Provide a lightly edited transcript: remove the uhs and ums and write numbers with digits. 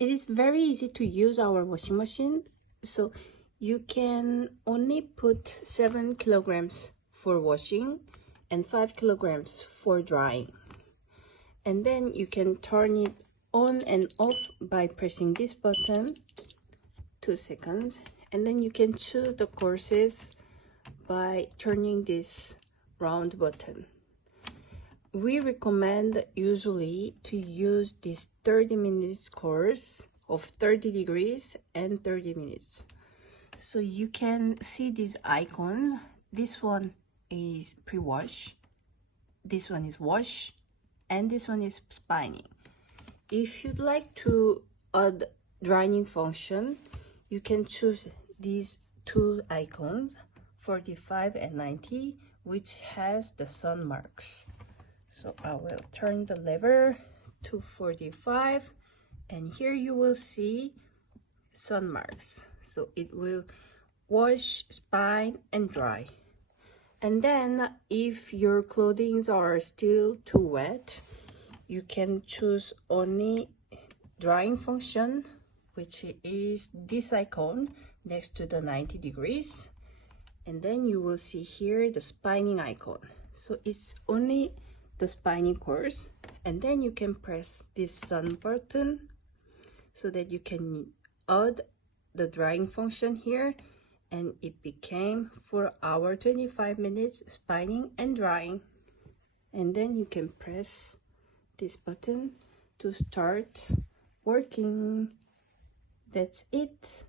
It is very easy to use our washing machine. So you can only put 7 kilograms for washing and 5 kilograms for drying. And then you can turn it on and off by pressing this button, 2 seconds. And then you can choose the courses by turning this round button. We recommend usually to use this 30 minutes course of 30 degrees and 30 minutes. So you can see these icons. This one is pre-wash, this one is wash, and this one is spining. If you'd like to add drying function, you can choose these two icons, 45 and 90, which has the sun marks. So I will turn the lever to 45, and here you will see sun marks. So it will wash, spine, and dry. And then if your clothing are still too wet, you can choose only drying function, which is this icon next to the 90 degrees. And then you will see here the spining icon. So it's only the spining course, and then you can press this sun button so that you can add the drying function here, and it became 4 hours 25 minutes spining and drying. And then you can press this button to start working. That's it.